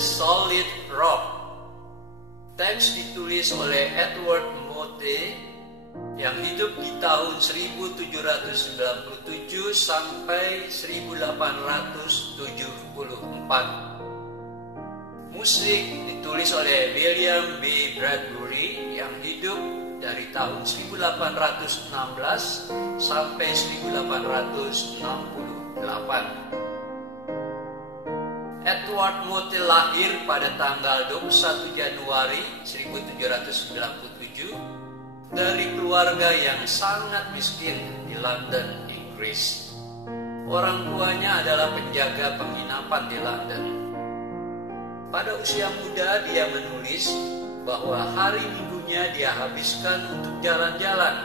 Solid Rock. Teks ditulis oleh Edward Mote yang hidup di tahun 1797 sampai 1874. Musik ditulis oleh William B. Bradbury yang hidup dari tahun 1816 sampai 1868. Edward Mote lahir pada tanggal 21 Januari 1797 dari keluarga yang sangat miskin di London, Inggris. Orang tuanya adalah penjaga penginapan di London. Pada usia muda dia menulis bahwa hari minggunya dia habiskan untuk jalan-jalan.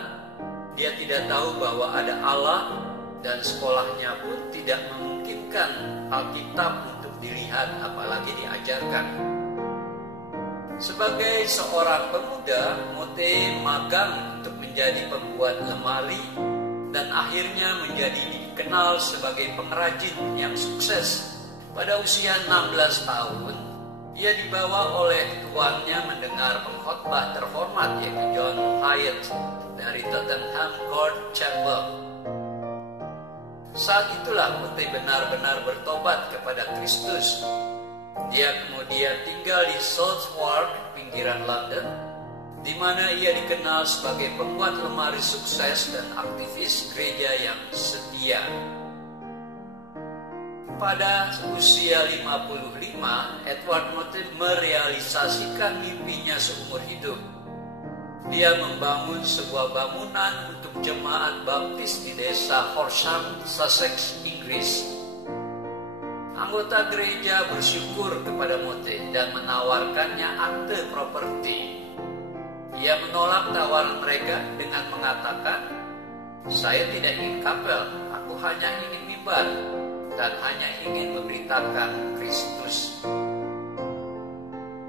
Dia tidak tahu bahwa ada Allah dan sekolahnya pun tidak memungkinkan Alkitab untuk dilihat apalagi diajarkan. Sebagai seorang pemuda, Mote magang untuk menjadi pembuat lemari dan akhirnya menjadi dikenal sebagai pengrajin yang sukses. Pada usia 16 tahun, ia dibawa oleh tuannya mendengar pengkhotbah terhormat yaitu John Hyatt dari Tottenham Court Chapel. Saat itulah Mote benar-benar bertobat kepada Kristus. Dia kemudian tinggal di Southwark, pinggiran London, di mana ia dikenal sebagai pembuat lemari sukses dan aktivis gereja yang setia. Pada usia 55, Edward Mote merealisasikan mimpinya seumur hidup. Dia membangun sebuah bangunan untuk jemaat baptis di desa Horsham, Sussex, Inggris. Anggota gereja bersyukur kepada Mote dan menawarkannya akte properti. Ia menolak tawaran mereka dengan mengatakan, "Saya tidak ingin kapel, aku hanya ingin mimbar dan hanya ingin memberitakan Kristus."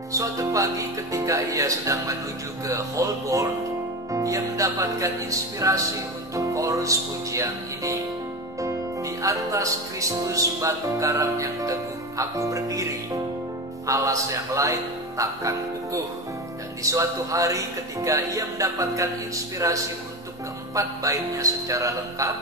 Suatu pagi ketika ia sedang menuju ke Holborn, ia mendapatkan inspirasi untuk chorus pujian ini. Di atas Kristus batu karang yang teguh aku berdiri, alas yang lain takkan kukuh. Dan di suatu hari ketika ia mendapatkan inspirasi untuk keempat baitnya secara lengkap,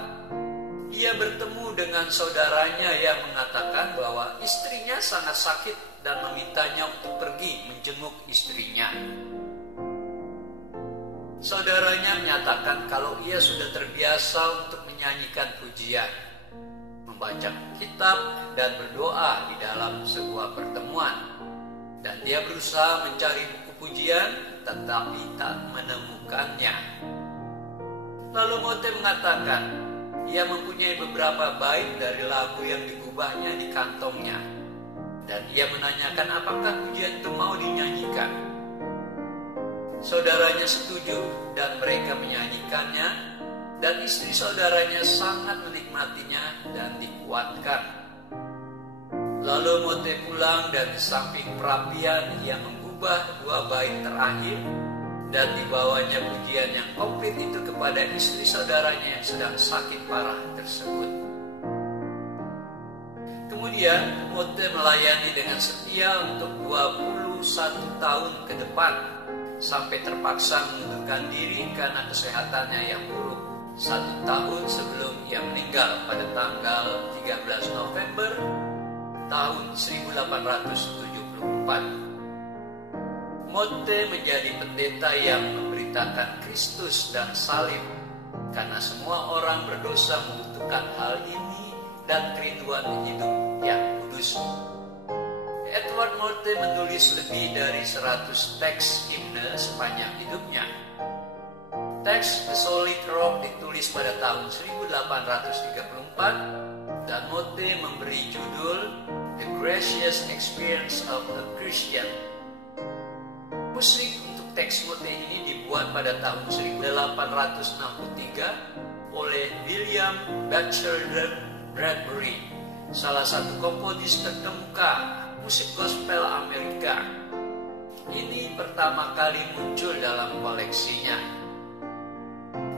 ia bertemu dengan saudaranya yang mengatakan bahwa istrinya sangat sakit dan memintanya untuk pergi menjenguk istrinya. Saudaranya menyatakan kalau ia sudah terbiasa untuk menyanyikan pujian, membaca kitab dan berdoa di dalam sebuah pertemuan. Dan dia berusaha mencari buku pujian tetapi tak menemukannya. Lalu Mote mengatakan ia mempunyai beberapa bait dari lagu yang digubahnya di kantongnya. Dan ia menanyakan apakah pujian itu mau dinyanyikan. Saudaranya setuju dan mereka menyanyikannya. Dan istri saudaranya sangat menikmatinya dan dikuatkan. Lalu Mote pulang dan di samping perapian ia mengubah dua bait terakhir. Dan dibawanya pujian yang komplit itu kepada istri saudaranya yang sedang sakit parah tersebut. Kemudian Mote melayani dengan setia untuk 21 tahun ke depan sampai terpaksa mengundurkan diri karena kesehatannya yang buruk 1 tahun sebelum ia meninggal pada tanggal 13 November tahun 1874. Mote menjadi pendeta yang memberitakan Kristus dan salib karena semua orang berdosa membutuhkan hal ini dan kerinduan hidup yang kudus. Edward Mote menulis lebih dari 100 teks himne sepanjang hidupnya. Teks The Solid Rock ditulis pada tahun 1834 dan Mote memberi judul The Gracious Experience of a Christian. Musik untuk teks Mote ini dibuat pada tahun 1863 oleh William Batchelder Bradbury, salah satu komponis terkemuka musik gospel Amerika. Ini pertama kali muncul dalam koleksinya.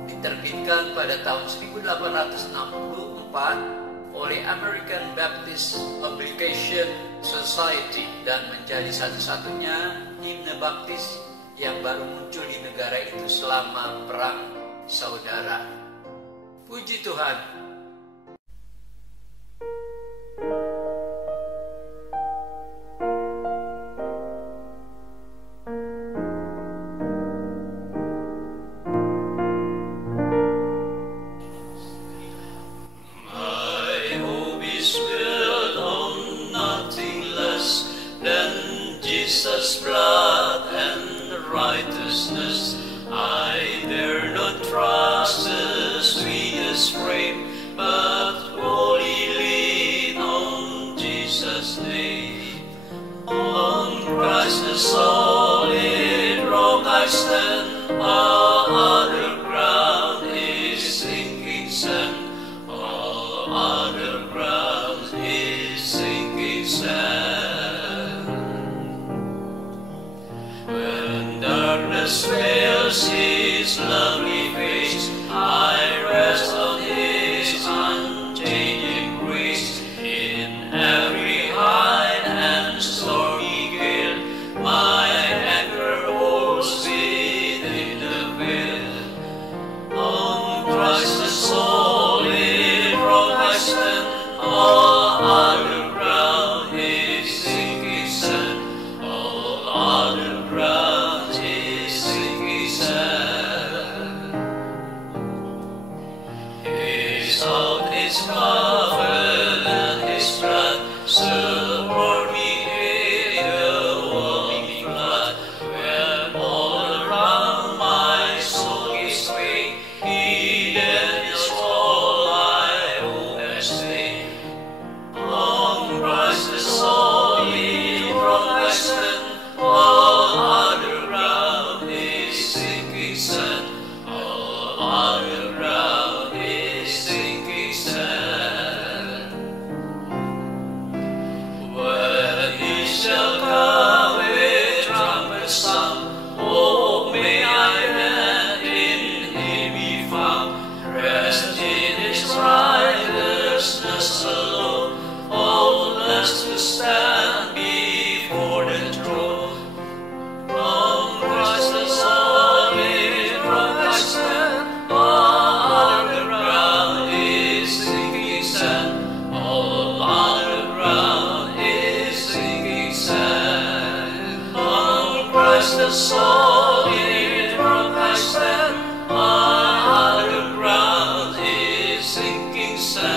Diterbitkan pada tahun 1864 oleh American Baptist Publication Society dan menjadi satu-satunya himne baptis yang baru muncul di negara itu selama Perang Saudara. Puji Tuhan. Jesus' blood and righteousness, I dare not trust the sweetest frame, but wholly lean on Jesus' name. On Christ the solid rock I stand, all other ground is sinking sand, all other ground is sinking sand. Darkness veils His lovely face, I rest on His unchanging grace. In every high and stormy gale, my anchor holds within the veil. On Christ the solid rock I stand, all other ground is sinking sand, all other ground His covenant, His blood, support me in the warming flood. When all around my soul gives way, He then is all I hope and stay. On Christ the solid rock I stand, all other ground is sinking sand, all other ground is sinking sand. When He shall come with trumpet sound, oh, may I then in Him be found, rest in His righteousness alone, faultless to stand before the throne. On Christ the solid rock I stand, all other ground is sinking sand, all other ground is sinking sand. On Christ the solid rock I stand, all other ground is sinking sand.